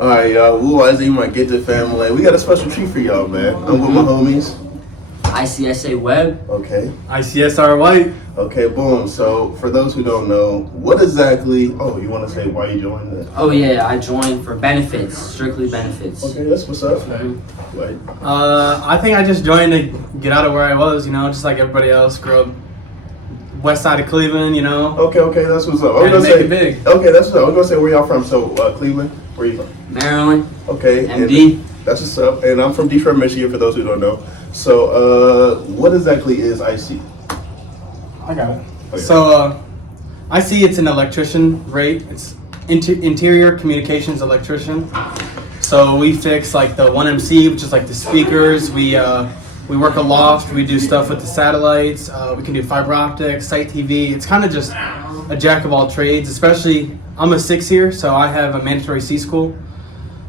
All right, y'all. Woo, I my Get the family. We got a special treat for y'all, man. I'm with my homies. ICSA Web. Okay. ICSR White. Okay, boom. So, for those who don't know, what exactly... Oh, you want to say why you joined that? Oh, yeah. I joined for benefits. Strictly benefits. Okay, that's what's up. Right. I think I just joined to get out of where I was, just like everybody else. Grew up west side of Cleveland, Okay, that's what's up. And make it big. Okay, that's what's up. I was going to say, where y'all from? So, Cleveland, where you from? Maryland. Okay. MD. That's what's up. And I'm from Detroit, Michigan, for those who don't know. So, what exactly is IC? I got it. Okay. So, IC, it's an electrician rate. It's interior communications electrician. So we fix like the 1MC, which is like the speakers. We work aloft. We do stuff with the satellites. We can do fiber optics, site TV. It's kind of just a jack of all trades. Especially, I'm a 6 year, so I have a mandatory C school.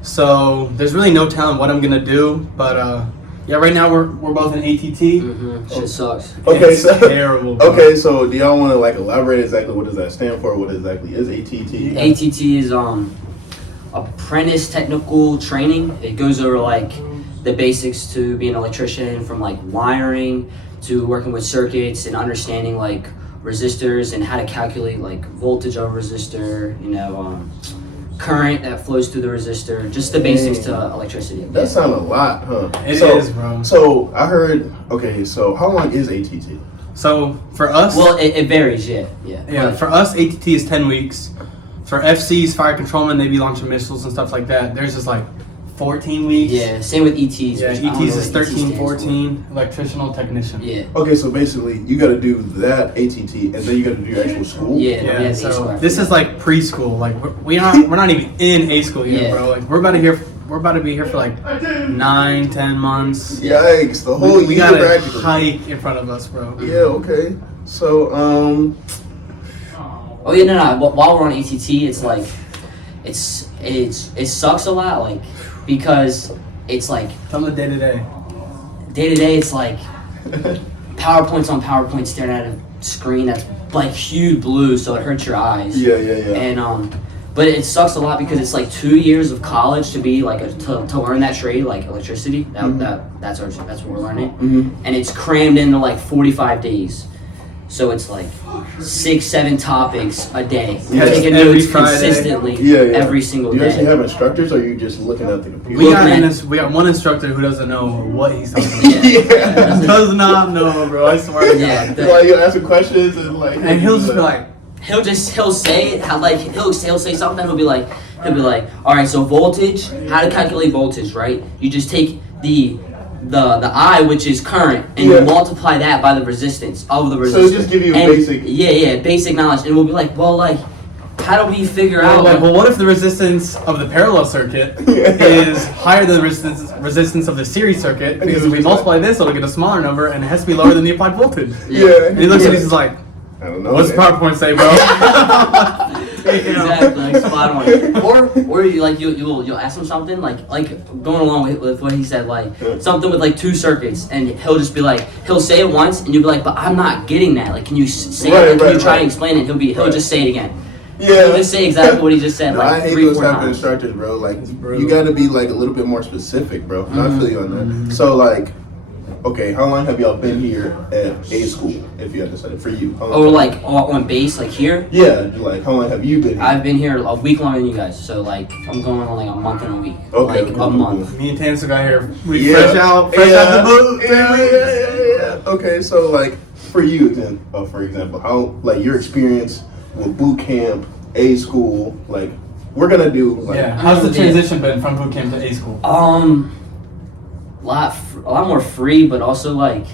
So there's really no telling what I'm gonna do. But yeah, right now we're both in ATT. Mm-hmm. Shit sucks. Okay, it's so terrible. Bro. Okay, so do y'all want to like elaborate exactly what does that stand for? What exactly is ATT? ATT is apprentice technical training. It goes over like the basics to being an electrician, from like wiring to working with circuits and understanding like resistors and how to calculate like voltage of a resistor, current that flows through the resistor, just the basics to electricity. That sounds a lot, huh? It is, bro. So I heard, okay, so how long is ATT? So for us, Well, it varies, yeah. yeah, for us, ATT is 10 weeks. For FCs, fire controlmen, they be launching missiles and stuff like that. Theirs is like 14 weeks. Yeah, same with ETs. Yeah, which I don't ETs know is what ET 13, stands 14, electrical technician. for. Yeah. Okay, so basically you got to do that ATT and then you got to do your actual school? Yeah, Yeah, we have so A school this after is that. like preschool. Like we're not even in A school yet, Yeah. bro. Like we're about to be here for like 9-10 months. Yikes, the whole We year got a practically. hike in front of us, bro. Yeah, okay. So, Oh yeah, no. While we're on ATT, it's like, it sucks a lot, like, because it's like Tell them the day to day. day to day. It's like PowerPoints on PowerPoint staring at a screen that's like huge blue, so it hurts your eyes. yeah. And but it sucks a lot because it's like 2 years of college to be like to learn that trade, like electricity. That's what we're learning, and it's crammed into like 45 days. So it's like 6-7 topics a day. You're Yeah, taking every notes Friday. consistently every single Do you actually day. have instructors or are you just looking at the computer? We got one instructor who doesn't know what he's talking about. Yeah. Does not know, bro. I swear to Yeah, God. Like you answer questions and like... And he'll just be like, he'll say it, how like he'll say something. He'll be like, all right, so voltage, how to calculate voltage, right? You just take the I, which is current, and you multiply that by the resistance of the resistor. So just give you a basic... Yeah, basic knowledge. And we'll be like, well, like, how do we figure out? like, well, what if the resistance of the parallel circuit is higher than the resistance of the series circuit? Because if we multiply this, it'll get a smaller number, and it has to be lower than the applied voltage. Yeah. And he looks at me, he's like, I don't know. what's the PowerPoint say, bro? Exactly, like spot on. Or you'll ask him something like going along with what he said, like something with like 2 circuits, and he'll just be like, he'll say it once, and you'll be like, but I'm not getting that. Like, can you say it? Can you try and explain it? He'll just say it again. Yeah. He'll just say exactly what he just said. No, Like I hate 3-4 those type of times. instructors, bro. Like, you got to be like a little bit more specific, bro. I feel you on that. So, like, okay, how long have y'all been here at A school? If you understand it, for you. Or like on base, like here. Yeah, like how long have you been here? I've been here a week longer than you guys, so like I'm going on like a month and a week. Okay, like a month. Me and Tanser got here. Fresh out the boot. Yeah. Okay, so like for you then, for example, how like your experience with boot camp, A school, like we're gonna do. Like, How's the transition been from boot camp to A school? A lot more free, but also like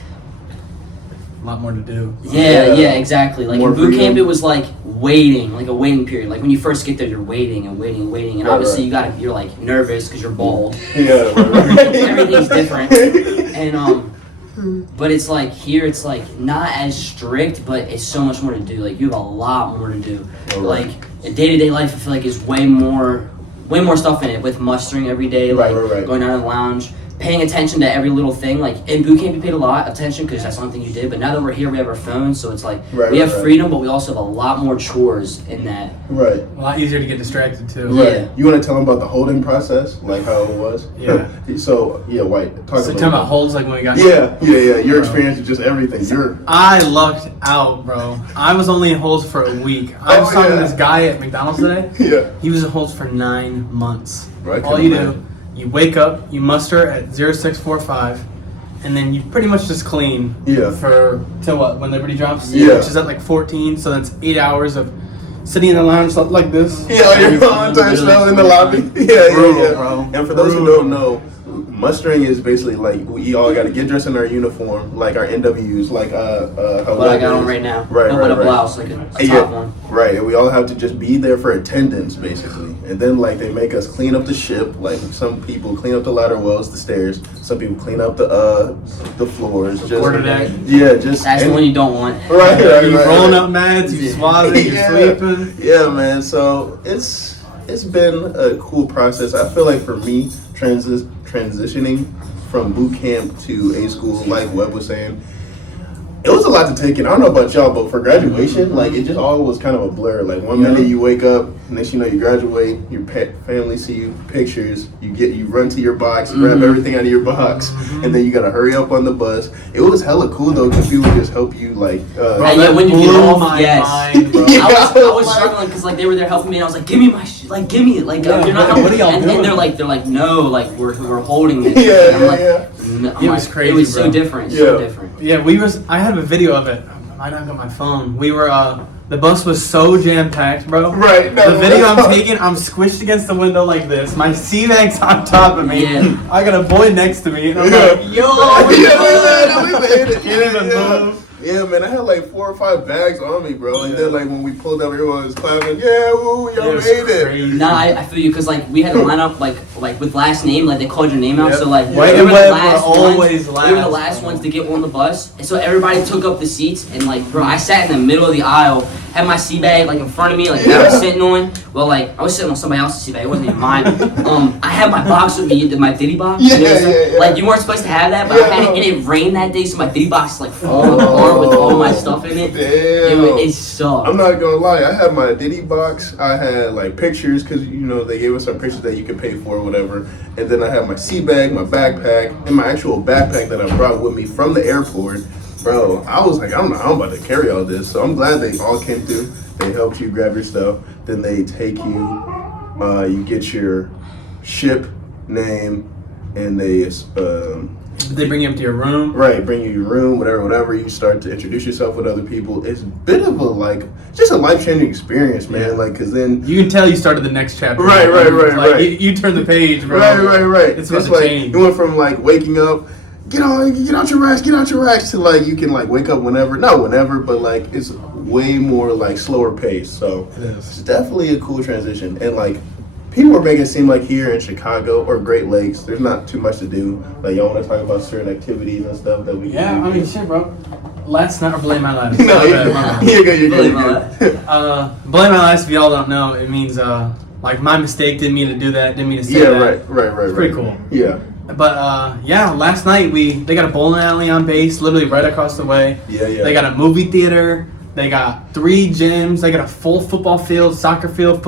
A lot more to do. yeah, exactly. Like More in boot camp, freedom. it was like waiting, like a waiting period. Like when you first get there, you're waiting, and obviously you're like nervous because you're bald. Yeah, right. Everything's different, and but it's like here, it's like not as strict, but it's so much more to do. Like you have a lot more to do. Right. Like day-to-day life, I feel like is way more stuff in it with mustering every day, like Right. going down to the lounge, paying attention to every little thing. Like in boot camp, you paid a lot of attention because that's the only thing you did. But now that we're here, we have our phones, so it's like we have freedom, but we also have a lot more chores in that. Right. A lot easier to get distracted too. Right. Yeah. You want to tell them about the holding process, like how it was? Yeah. So White. So talking about holds, like when we got. Yeah. Your experience is just everything. I lucked out, bro. I was only in holds for a week. I was talking to this guy at McDonald's today. Yeah. He was in holds for 9 months. Right. All you do, you wake up, you muster at 0645, and then you pretty much just clean. Yeah. For till what? When Liberty drops. Yeah. Which is at like 14, so that's 8 hours of sitting in the lounge like this. Yeah, on your phone, touchdown in the lobby. Yeah. Bro. And for those who don't know, mustering is basically like we all got to get dressed in our uniform, like our NWs, like What I got on right now. Right. A blouse, like a top one. Right, and we all have to just be there for attendance, basically. And then, like, they make us clean up the ship. Like, some people clean up the ladder wells, the stairs. Some people clean up the floors. Just quarterdeck. Yeah, just that's the one you don't want. Right. You rolling up meds, you swabbing, you sleeping. Yeah, man. So it's been a cool process. I feel like for me, transitioning from boot camp to A school, like Webb was saying, it was a lot to take in. I don't know about y'all, but for graduation, like it just all was kind of a blur. Like one minute you wake up, next you know you graduate, your family see you, pictures, you run to your box, grab everything out of your box, and then you gotta hurry up on the bus. It was hella cool though because people just help you like. When you get off, yes. Mind, bro. I was struggling because like they were there helping me, and I was like, "Give me my give me it, like you're not helping." What are y'all and doing? they're like, "No, like we're holding this." Yeah, and I'm like, yeah. No, It was crazy, It was bro. so different. Yeah. So different. Yeah, I have a video of it. I don't got my phone. We were, the bus was so jam-packed, bro. Right. The video I'm taking, I'm squished against the window like this. My sea bag's on top of me. Yeah. I got a boy next to me. And I'm Yeah. like, yo, we made it. Can't even move. Yeah, man, I had like 4 or 5 bags on me, bro. And then like when we pulled up, everyone was clapping. Yeah, woo, y'all was made it. crazy. Nah, I feel you because like we had to line up like with last name, like they called your name out. Yep. So like White we and were Webb the were last always ones. We were the last. last ones to get on the bus, and so everybody took up the seats. And like, bro, I sat in the middle of the aisle, had my seat bag like in front of me, like that I was sitting on. Well, like I was sitting on somebody else's seat bag. It wasn't even mine. I had my box with me, my Diddy box. Yeah, and it was, yeah. Like you weren't supposed to have that, but I had it, and it rained that day, so my Diddy box is like falling apart with all my stuff in it. Damn. It sucked. I'm not gonna lie, I had my Diddy box, I had like pictures, cause you know, they gave us some pictures that you could pay for or whatever. And then I had my sea bag, my backpack, and my actual backpack that I brought with me from the airport. Bro, I was like, I don't know how I'm about to carry all this. So I'm glad they all came through. They helped you grab your stuff. Then they take you, you get your ship name, and They bring you up to your room. right, bring you your room, whatever. You start to introduce yourself with other people. It's a bit of just a life-changing experience, man. Like, cause then You can tell you started the next chapter. Right. Like, you turn the page, bro. right. It's about to like change. you went from like waking up, get out your racks, to like you can like wake up not whenever, but like it's way more like slower pace. So It is. it's definitely a cool transition. And like people are making it seem like here in Chicago or Great Lakes, there's not too much to do. Like y'all want to talk about certain activities and stuff that we Yeah, can do. I mean, shit, bro. Last night, or Blame My Life. No, you're good. Blame my Blame My Life, if y'all don't know, it means, like, my mistake, didn't mean to do that, didn't mean to say Yeah, that. right. It's pretty cool. Yeah. But, yeah, last night, they got a bowling alley on base, literally right across the way. Yeah. They got a movie theater. They got 3 gyms. They got a full football field, soccer field,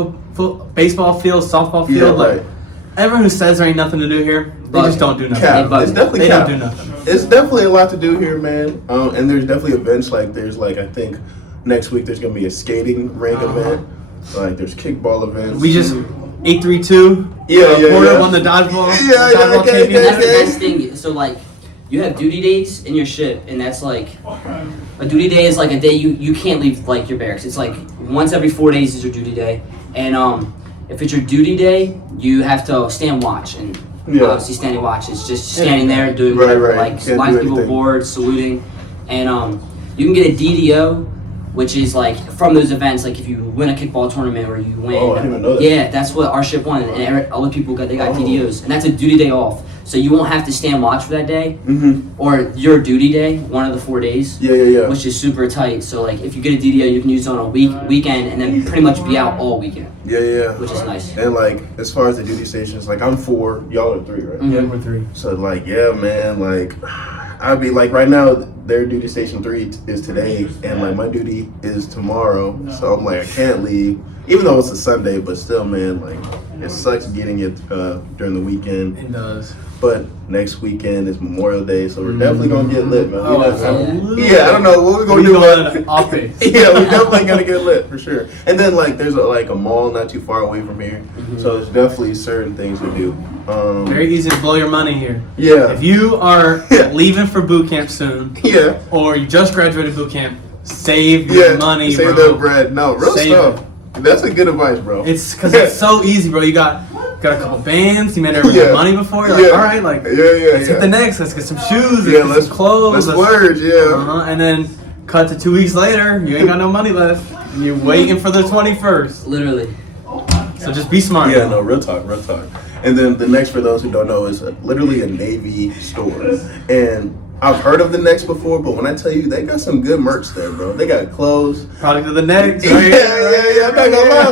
baseball field, softball field. Yeah, like, right. everyone who says there ain't nothing to do here, they just don't do nothing. Cap. But It's definitely They cap. don't do nothing. It's definitely a lot to do here, man. And there's definitely events like I think next week there's gonna be a skating rink event. Like there's kickball events. We just 832. Yeah. Porter won the dodgeball. Yeah, dodgeball okay. championship. That's the best thing. So like, you have duty days in your ship, and that's like, a duty day is like a day you can't leave like your barracks. It's like once every 4 days is your duty day, and if it's your duty day, you have to stand watch, and obviously standing watch is just standing there doing whatever, Right. like Can't lines do people anything. board, saluting, and you can get a DDO which is like from those events. Like if you win a kickball tournament or you win, Oh, I didn't even know that. yeah, that's what our ship won. And other people got DDOs, and that's a duty day off. So you won't have to stand watch for that day, or your duty day, one of the 4 days. Yeah. Which is super tight. So like if you get a DDO, you can use it on a weekend, and then pretty much be out all weekend. Yeah. Which is nice. And like as far as the duty stations, like I'm 4, y'all are 3, right? Yeah, we're 3. So like, yeah, man, like I'd be like right now their duty station 3 is today, and like my duty is tomorrow. So I'm like I can't leave, even though it's a Sunday, but still, man, like it sucks getting it during the weekend. It does. But next weekend is Memorial Day, so we're definitely gonna get lit, man. Oh, absolutely. Yeah, I don't know what we're gonna We do. going off base. Yeah, we're definitely gonna get lit for sure. And then like there's a mall not too far away from here, so there's definitely certain things to do. Very easy to blow your money here. Yeah. If you are leaving for boot camp soon, Yeah. or you just graduated boot camp, save your money, save bro. that bread. No, real Save stuff. That's a good advice, bro. It's because it's so easy, bro. You got a couple bands. You made everyone Yeah. have money before. You're like, all right, like yeah. let's hit the next. Let's get some shoes. Yeah, Let's get some clothes. Let's splurge, yeah. And then cut to 2 weeks later, you ain't got no money left. And you're waiting for the 21st. Literally. So just be smart. Yeah, no, real talk. And then the next, for those who don't know, is literally a Navy store. And I've heard of the Next before, but when I tell you, they got some good merch there, bro. They got clothes. Product of the next. Yeah. I'm not gonna lie,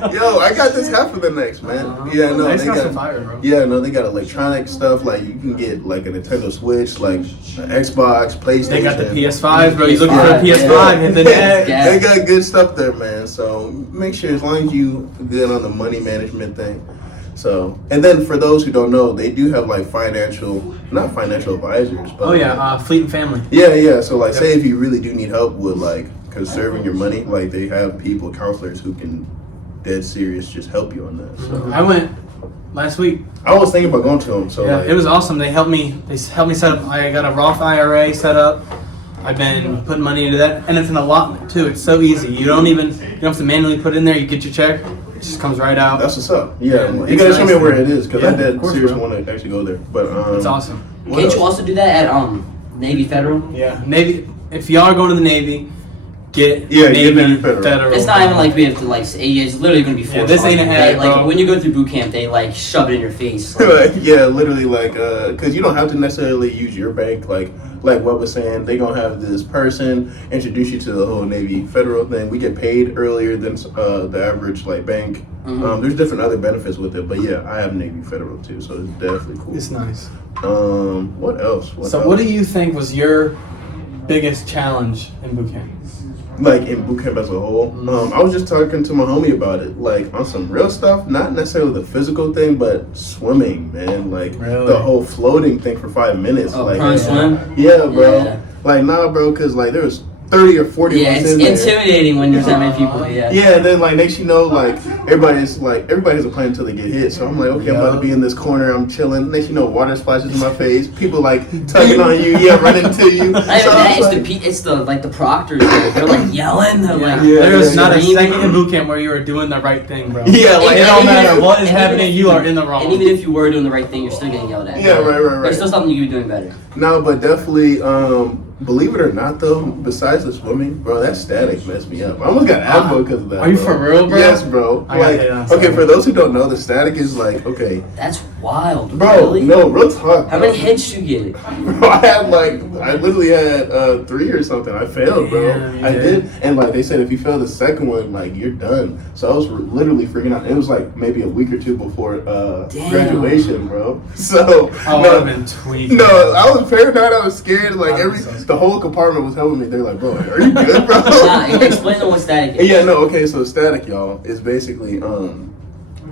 like, yo, I got this half of the Next, man. Yeah, no, Next they got got some fire, bro. Yeah, no, they got electronic stuff. Like you can get like a Nintendo Switch, like an Xbox, PlayStation. They got the PS5s, bro. You looking for a PS5? Hit the next. Yeah. They got good stuff there, man. So make sure, as long as you good on the money management thing. So, and then for those who don't know, they do have like not financial advisors, but Oh yeah, Fleet and Family. yeah. So like, say if you really do need help with like conserving your money, like they have people, counselors who can dead serious just help you on that. So I went last week. I was thinking about going to them. So Yeah, like, it was awesome. They helped me set up. I got a Roth IRA set up. I've been putting money into that, and it's an allotment too. It's so easy. You don't have to manually put in there. You get your check, it just comes right out. that's what's up. Yeah, you It's gotta show nice. me where it is because Yeah, I dead of course, seriously bro. want to actually go there. But It's awesome. what Can't you else? also do that at Navy Federal? Yeah, Navy. If y'all are going to the Navy, get Yeah, Navy get Navy Federal. It's not even like we have to like say it's literally gonna be forced. Yeah, this on ain't you. an ad, They, like bro. when you go through boot camp, they like shove it in your face. Like, Yeah, literally, like, because you don't have to necessarily use your bank. Like what was saying, they gonna have this person introduce you to the whole Navy Federal thing. We get paid earlier than the average like bank. There's different other benefits with it, but yeah, I have Navy Federal too, so it's definitely cool. It's nice. What else? What do you think was your biggest challenge in boot camp? Like in boot camp as a whole? I was just talking to my homie about it, like on some real stuff, not necessarily the physical thing, but swimming, man. Like Really? the whole floating thing for 5 minutes. Oh, like prone swim? Yeah, bro. Yeah. Like nah, bro, because like there was 30 or 40 yeah, of us it's in there. intimidating when there's that many people. Yeah. Yeah, and then like next you know, like everybody has a plan until they get hit. So I'm like, okay, I'm about to be in this corner, I'm chilling. Next you know, water splashes in my face. People like tugging on you, running to you. Not even So that, I was like, it's the like the proctors. They're like yelling. They're like There was not a screaming. second in boot camp where you were doing the right thing, bro. Yeah, like It don't even matter if- what is and even happening, if you are in the wrong. And even if you were doing the right thing, you're still getting yelled at. Yeah, right. There's still something you could be doing better. No, but definitely, believe it or not, though, besides the swimming, bro, that static messed me up. I almost got asthma because of that. Are you bro. for real, bro? Yes, bro. I got Like, hit on okay, Saturday. for those who don't know, the static is like, okay, That's wild. bro, Really? no, real talk. How many hits you get? Bro, I literally had 3 or something. I failed, bro. Damn, you I did? did, and like they said, if you fail the second one, like you're done. So I was literally freaking out. It was like maybe a week or two before Damn. graduation, bro. So I would have been tweaking. no, I was paranoid. I was scared. Like I was so scared. the whole compartment was helping me. They're like, "Bro, are you good, bro?" Nah, explain to what static is. Yeah, no, okay. So static, y'all, is basically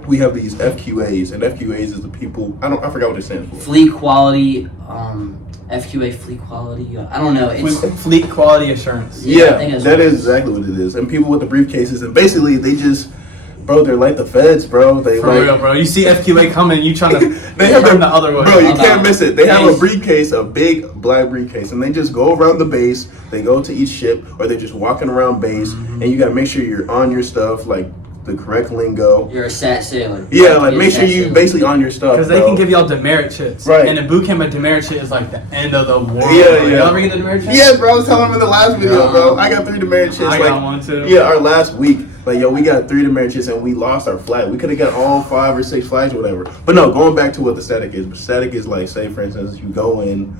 we have these FQAs, and FQAs is the people. I forgot what it stands for. Fleet quality, FQA fleet quality. I don't know. It's Fleet quality assurance. Yeah, I Yeah, think that's that what it is exactly what it is. And people with the briefcases, and basically they just, bro, they're like the feds, bro. They For like. real, bro. You see FQA coming, you trying to They have turn their, the other way. bro. You Hold can't on. miss it. They have a Nice. briefcase, a big black briefcase, and they just go around the base. They go to each ship, or they're just walking around base, and you gotta make sure you're on your stuff. Like the correct lingo. You're a sat sailor. Yeah, like make sure you basically on your stuff. Because they can give y'all demerit shits. Right. And in boot camp, a demerit shit is like the end of the world. Yeah, bro. yeah. Y'all ever get a demerit shit? Yes, bro. I was telling him in the last video, bro. I got 3 demerit shits. I got one too. Yeah, our last week. Like, yo, we got 3 demerit shits and we lost our flag. We could have got all 5 or 6 flags or whatever. But no, going back to what the static is. But static is like, say, for instance, you go in,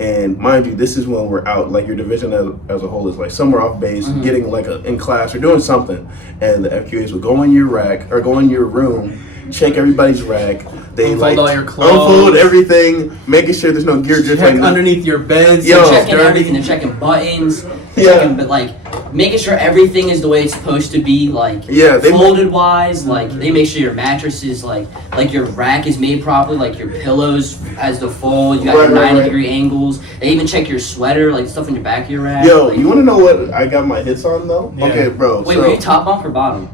and mind you, this is when we're out. Like your division as a whole is like somewhere off base, getting like in class or doing something. And the FQAs will go in your rack or go in your room, check everybody's rack. They unfold all your clothes. Unfold everything, making sure there's no gear drift. Check underneath your beds. Yo, They're checking everything. They're checking buttons. They're checking, but like making sure everything is the way it's supposed to be. Like folded wise. Like they make sure your mattress is like your rack is made properly. Like your pillows has the fold. You got your 90-degree angles. They even check your sweater, like stuff in your back of your rack. Yo, like, you want to know what I got my hits on though? Yeah. Okay, bro. Wait, so, were you top bunk or bottom?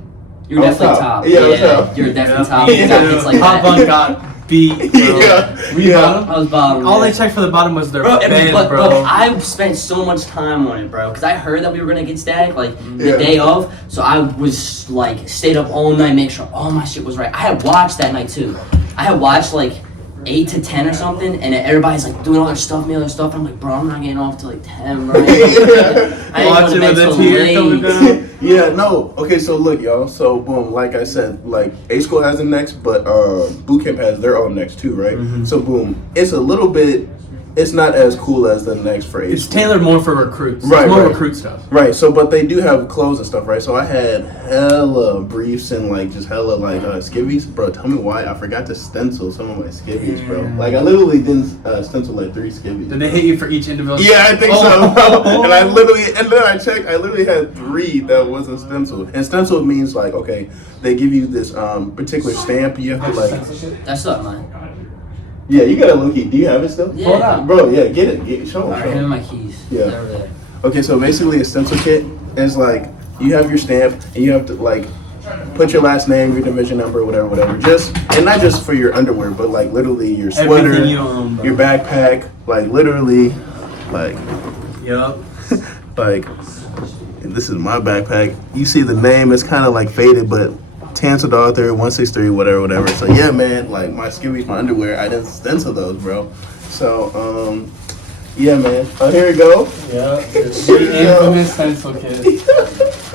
You were definitely top. Yeah, top. You were definitely top. Me You got hits like Top that. bunk got beat. Bro. Yeah. Were you bottom? I was bottom. All yeah. they checked for the bottom was their Bro, bed, but bro. I spent so much time on it, bro, because I heard that we were gonna get static like the Yeah. day of. So I was like stayed up all night, make sure all my shit was right. I had watched that night too. I had watched like 8 to 10 or something, and everybody's like doing all their stuff, me other stuff. I'm like, bro, I'm not getting off till like 10, bro. I ain't going to bed till late. Yeah, no. Okay, so look, y'all. So boom, like I said, like A school has the next, but boot camp has their own next too, right? So boom, it's a little bit. It's not as cool as the next for A It's school. tailored more for recruits. Right, It's more right. recruit stuff. Right, so but they do have clothes and stuff, right? So I had hella briefs and like just hella like skivvies, bro. Tell me why I forgot to stencil some of my skivvies, bro. Like I literally didn't stencil like 3 skivvies. Did they hit you for each individual? Yeah, I think so, bro. And I literally, and then I checked. I literally had 3 that wasn't stenciled. And stenciled means like, okay, they give you this particular stamp. You have to like, That's not mine. yeah, you got a low key. Do you have it still? Yeah. Hold on. Bro. Yeah, get it. Show Alright, them. give me my keys. Yeah. They're over there. Okay, so basically a stencil kit is like you have your stamp and you have to like put your last name, your division number, whatever. Just and not just for your underwear, but like literally your sweater, Everything you own, bro. your backpack, like literally, like. Yup. Like, and this is my backpack. You see the name, it's kind of like faded, but Tansel Author 163, whatever. So yeah, man, like my skivvies, my underwear, I didn't stencil those, bro. So yeah, man. Oh, here we go. Yeah. The infamous stencil kit.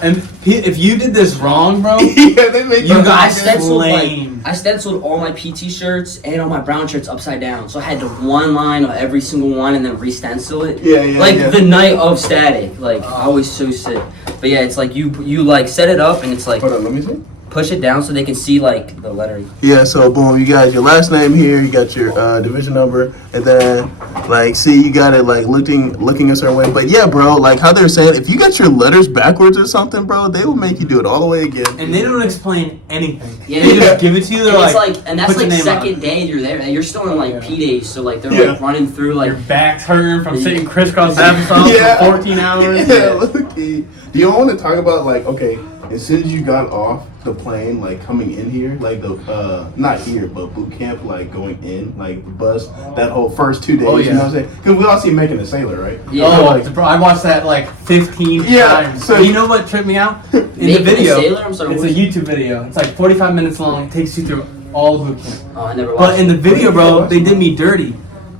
And if you did this wrong, bro, Yeah, they make You got I stenciled lame. I stenciled all my PT shirts and all my brown shirts upside down. So I had to one line of every single one and then re-stencil it. Yeah, Like yeah. the night of static. Like I was so sick. But yeah, it's like you like set it up and it's like Hold on, let me see. push it down so they can see like the lettering. Yeah, so boom, you got your last name here, you got your division number, and then like see you got it like looking a certain way. But yeah, bro, like how they're saying, if you got your letters backwards or something, bro, they will make you do it all the way again. and they don't explain anything. Yeah, They yeah. just give it to you. They're And it's like, and that's put your like name on second it. day you're there. You're still in like Yeah. P days, so like they're Yeah. like running through like Your back's hurting from sitting crisscross applesauce Yeah. for 14 hours. Yeah, look-y. Do you want to talk about like, okay, as soon as you got off the plane, like coming in here, like the not here, but boot camp, like going in, like the bus, that whole first 2 days, Oh, you yeah. know what I'm saying? Because we all see Making a Sailor, right? Yeah. Oh, like- bro, I watched that like 15 Yeah, times. so- And you know what tripped me out? In the Making a video, Sailor? I'm sorry, it's a what- YouTube video. It's like 45 minutes long. It takes you through all boot camp. Oh, I never watched. But in the video, bro, watched they it. did me dirty.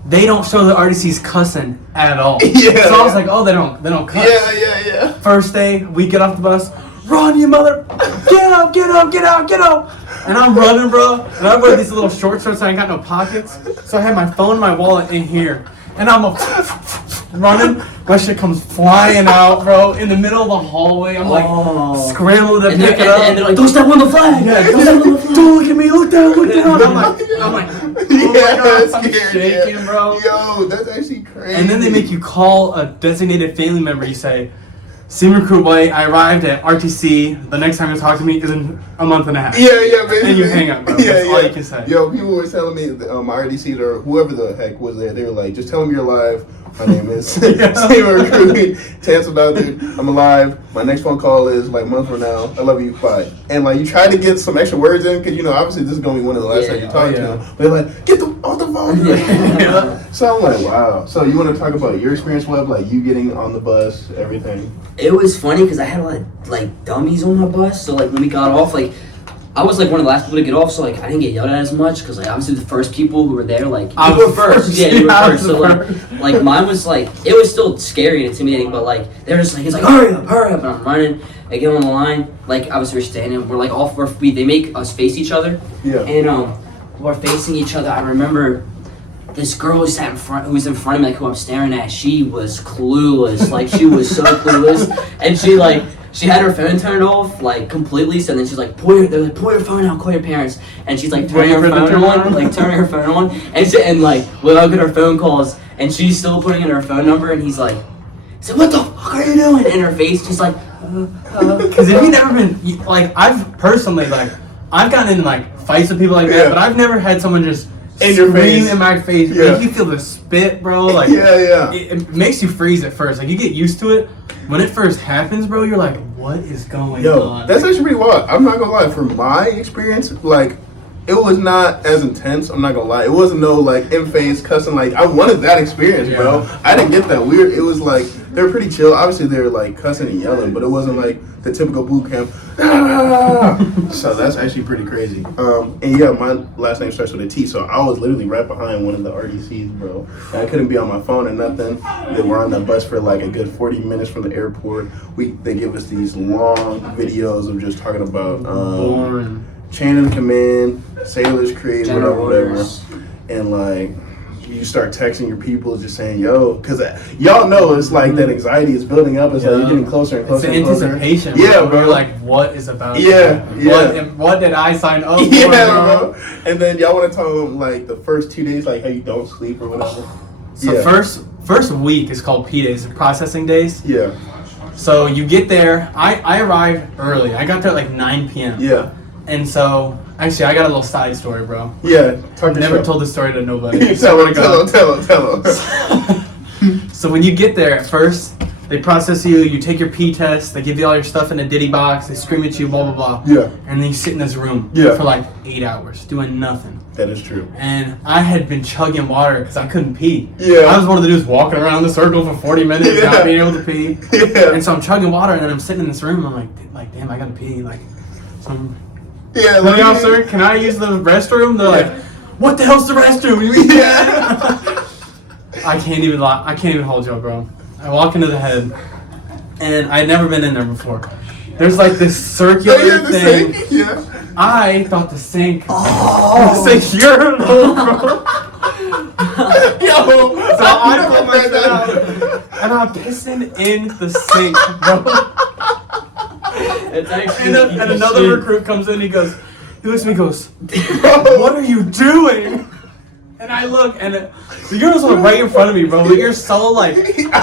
They don't show the RDCs cussing at all. Yeah, So I was yeah. like, oh, they don't cuss. Yeah. First day, we get off the bus. Run, you mother! Get up! And I'm running, bro. And I wear these little short shorts. So I ain't got no pockets. So I had my phone, my wallet in here, and I'm running. My shit comes flying out, bro, in the middle of the hallway. I'm like scrambling to and pick they're, it up. and they're like, don't step on the flag. Yeah, Don't step on the flag. don't look at me, look down. I'm like, oh my Yeah, God, that's I'm scary, shaking, yeah. bro. Yo, that's actually crazy. And then they make you call a designated family member. You say, Senior Recruit White, I arrived at RTC. The next time you talk to me is in a month and a half. Yeah, basically. And you hang up, bro. That's all you can say. Yo, people were telling me, my RDC or whoever the heck was there, they were like, just tell them you're alive My name is Steve Recruiting. Chance about it. I'm alive. My next phone call is like a month from now. I love you. Bye. And like you try to get some extra words in because obviously this is gonna be one of the last times you talk to them. But they're like, get them off the phone. So I'm like, wow. So you want to talk about your experience, Webb? Like you getting on the bus, everything. It was funny because I had a lot of like dummies on my bus. So like when we got off, like I was like one of the last people to get off, so like I didn't get yelled at as much because like obviously the first people who were there, like I you was were first. first. Yeah, you were Yeah, I first. was So like mine was like it was still scary and intimidating, but like they're just like it's like hurry up, and I'm running. I get on the line, like obviously we're standing, we're like all 4 feet. They make us face each other, and we're facing each other. I remember this girl who sat in front, who was in front of me, like who I'm staring at. She was clueless, like she was so clueless, and she had her phone turned off, like, completely, so then she's like, pull your phone out, call your parents, and she's like, turning her phone on, and like, we'll all get her phone calls, and she's still putting in her phone number, and he's like, what the fuck are you doing? In her face, just like, because if you've never been, like, I've personally, like, I've gotten in, like, fights with people like that, but I've never had someone just scream in my face, make you feel the spit, bro, like, it makes you freeze at first, like, you get used to it. When it first happens, bro, you're like, what is going on? That's actually pretty wild. I'm not gonna lie. From my experience, like, it was not as intense. I'm not gonna lie. It wasn't no, like, in-face cussing. Like, I wanted that experience, bro. I didn't get that weird. It was, like, they were pretty chill. Obviously, they were, like, cussing and yelling, but it wasn't, like, the typical boot camp. So that's actually pretty crazy. And, yeah, my last name starts with a T, so I was literally right behind one of the RDCs, bro. And I couldn't be on my phone or nothing. They were on the bus for, like, a good 40 minutes from the airport. They give us these long videos of just talking about chain of command, sailors create, whatever. And, like, you start texting your people just saying, yo, because y'all know it's like that anxiety is building up. It's like you're getting closer and closer. It's the anticipation. Yeah, bro. You're like, what is about What did I sign up for? Bro. And then y'all want to tell them, like, the first 2 days, like, how you don't sleep or whatever. So first week is called P days, processing days. Yeah. So you get there. I arrived early. I got there at like 9 p.m. Yeah. And so, actually, I got a little side story, bro. Yeah. Never told this story to nobody. Tell them. So when you get there at first, they process you, you take your P test, they give you all your stuff in a ditty box, they scream at you, blah, blah, blah. Yeah. And then you sit in this room for like 8 hours, doing nothing. That is true. And I had been chugging water because I couldn't pee. Yeah. I was one of the dudes walking around the circle for 40 minutes, not being able to pee. Yeah. And so I'm chugging water, and then I'm sitting in this room, and I'm like, damn, I gotta pee. Like, some... Yeah, like, officer, can I use the restroom? They're like, what the hell's the restroom? I can't even lie. I can't even hold you, bro. I walk into the head, and I'd never been in there before. There's like this circular thing. Sink? Yeah. I thought the sink. The sink urinal, bro. Yo, So I put my shit out, and I'm pissing in the sink, bro. And another recruit comes in, he looks at me, goes, what are you doing? And I look, and the urinal's right in front of me, bro, but you're so, like,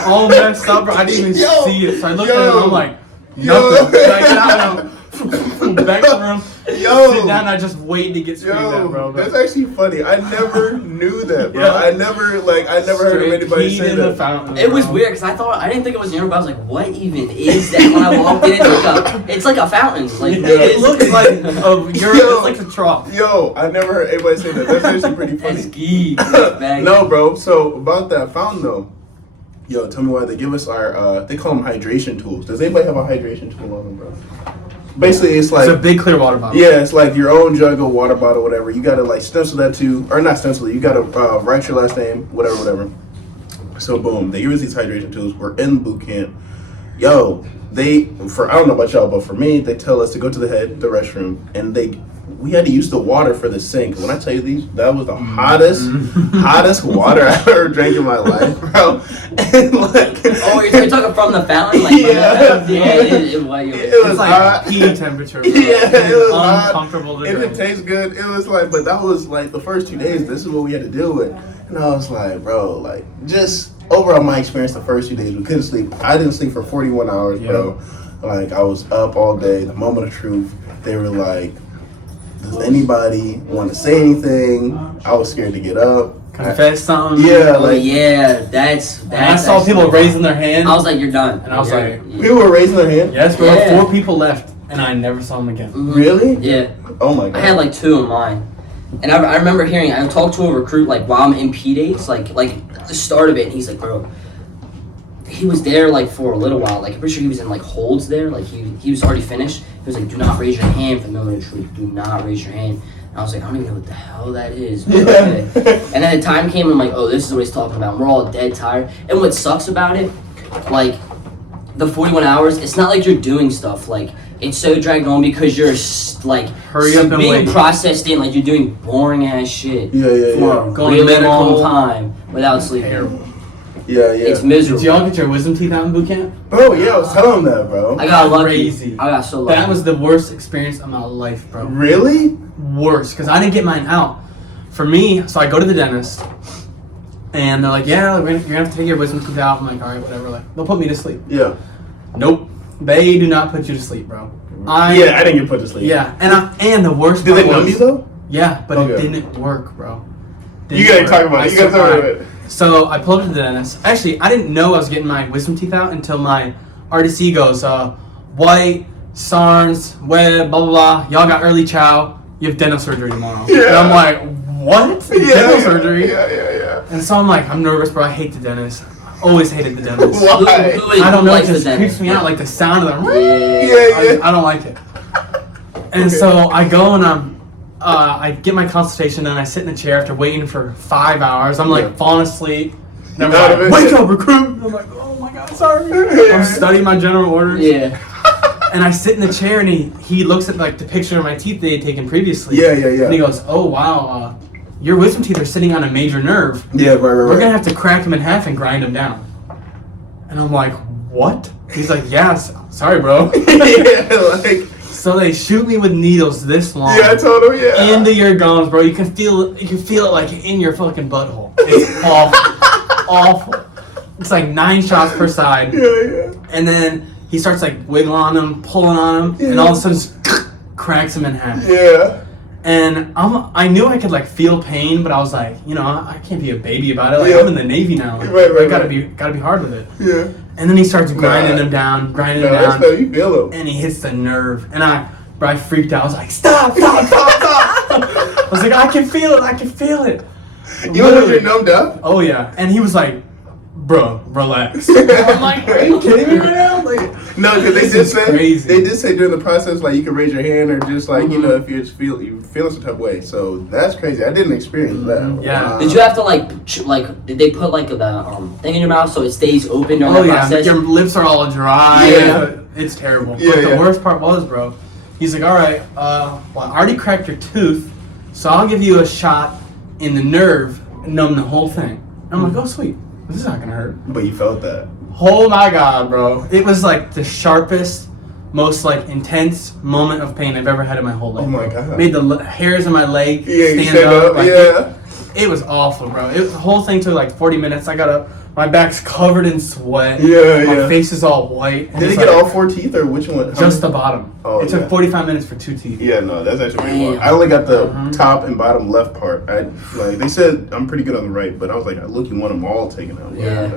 all messed up, bro, I didn't even see it, so I looked at it, and I'm like, nothing. Like, back to the room, sit down, and I just waited to get screamed at, bro. That's actually funny. I never knew that, bro. I never heard of anybody say that. Fountain, it was weird because I didn't think it was an urinal, but I was like, what even is that? When I walked in, it's like a fountain. Like it looks like a urinal, it's like a trough. Yo, I never heard anybody say that. That's actually pretty funny. It's geek. No, bro. So about that fountain though. Yo, tell me why they give us our, they call them hydration tools. Does anybody have a hydration tool on them, bro? Basically, it's like... It's a big clear water bottle. Yeah, it's like your own jug of water bottle, whatever. You gotta, like, stencil that too, or not stencil it, you gotta write your last name, whatever. So, boom, they give us these hydration tools. We're in boot camp. Yo, I don't know about y'all, but for me, they tell us to go to the restroom, and we had to use the water for the sink. When I tell you that was the hottest water I ever drank in my life, bro. And like, you're talking from the fountain? Like, it was like hot. Pee temperature. Bro. Yeah, it was uncomfortable hot. to It drink. didn't taste good. It was like, but that was like the first 2 days. This is what we had to deal with, and I was like, bro, like just overall my experience the first 2 days, we couldn't sleep. I didn't sleep for 41 hours, bro. Like I was up all day. The moment of truth, they were like, does anybody want to say anything? I was scared to get up. confess something. Yeah, Oh like yeah, that's. And I saw people raising their hand. I was like, "You're done." And I was like, people were raising their hand. yes, bro. Yeah. 4 people left, and I never saw them again. Really? Yeah. Oh my god. I had like 2 in mine, and I remember hearing. I talked to a recruit like while I'm in P days, like the start of it, and he's like, "Bro." He was there like for a little while. Like I'm pretty sure he was in like holds there. Like he was already finished. He was like, "Do not raise your hand for military. Do not raise your hand." And I was like, "I don't even know what the hell that is." But okay. And then the time came, and I'm like, "Oh, this is what he's talking about." We're all dead tired. And what sucks about it, like the 41 hours, it's not like you're doing stuff. Like it's so dragged on because you're like Hurry up and being wait. processed in. Like you're doing boring ass shit Yeah. for a Going really medical. long time without sleeping. Terrible. Yeah. It's miserable. Did y'all get your wisdom teeth out in boot camp? Bro, yeah, I was telling him that, bro. I got lucky. Crazy. I got so lucky. That was the worst experience of my life, bro. Really? Worst, because I didn't get mine out. For me, so I go to the dentist, and they're like, "Yeah, you're gonna have to take your wisdom teeth out." I'm like, "All right, whatever." Like, they'll put me to sleep. Yeah. Nope, they do not put you to sleep, bro. I didn't get put to sleep. Yeah, and the worst. Did part they numb was- you though? Yeah, but Okay. it didn't work, bro. You gotta talk about it. You gotta talk about it. So I pulled up to the dentist. Actually, I didn't know I was getting my wisdom teeth out until my RDC goes, White, Sarnes, Webb, blah, blah, blah. Y'all got early chow. You have dental surgery tomorrow. Yeah. And I'm like, what? Dental surgery? Yeah. And so I'm like, I'm nervous, bro. I hate the dentist. Always hated the dentist. Why? I don't know. It Likes the just dentist? creeps me out. Like the sound of the... Yeah. I don't like it. And Okay. so I go and I get my consultation and I sit in a chair after waiting for 5 hours. I'm like Yeah. falling asleep. And I'm Out of like, it. wake up, recruit! And I'm like, oh my god, sorry. I'm studying my general orders. Yeah. And I sit in the chair and he looks at like the picture of my teeth they had taken previously. Yeah. And he goes, oh wow, your wisdom teeth are sitting on a major nerve. Yeah, right. We're gonna have to crack them in half and grind them down. And I'm like, what? He's like, yes. Sorry, bro. Yeah, like, So they shoot me with needles this long. yeah, I told him, yeah. Into your gums, bro. You can feel it. You can feel it like in your fucking butthole. It's awful, awful. It's like 9 shots per side, Yeah. and then he starts like wiggling on them, pulling on them, and all of a sudden just cracks them in half. Yeah. And I knew I could like feel pain, but I was like, you know, I can't be a baby about it. Like Yeah. I'm in the Navy now. Right, I gotta be hard with it. Yeah. And then he starts grinding Nah. them down, grinding No, them that's down. no, you feel him. And he hits the nerve, and I freaked out. I was like, stop! I was like, I can feel it. You know when you're numbed up? Oh yeah, and he was like, bro, relax. I'm like, are you kidding me right now? Like, No, because This they is crazy. did say during the process, like, you can raise your hand or just, like, you Mhm. know, if you're feeling some type of way. So that's crazy. I didn't experience that. Yeah. Wow. Did you have to did they put like the thing in your mouth so it stays open during oh the yeah, process? your lips are all dry. Yeah. It's terrible. Yeah, But the yeah. worst part was, bro, he's like, all right, well, I already cracked your tooth, so I'll give you a shot in the nerve and numb the whole thing. And I'm like, oh sweet, this is not gonna hurt. But you felt that. Oh my god, bro. It was like the sharpest, most like intense moment of pain I've ever had in my whole life. Oh my bro. God. Made the hairs in my leg Yeah, you stand stand up. up. Like, Yeah. It was awful, bro. The whole thing took like 40 minutes. I got up, my back's covered in sweat. Yeah, My yeah. face is all white. and Did it's he get like, all 4 teeth or which one? How just the many? bottom. Oh, it took yeah. 45 minutes for 2 teeth. Yeah, no, that's actually pretty Damn. well. I only got the Mhm. top and bottom left part. They said I'm pretty good on the right, but I was like, look, you want them all taken out. Yeah.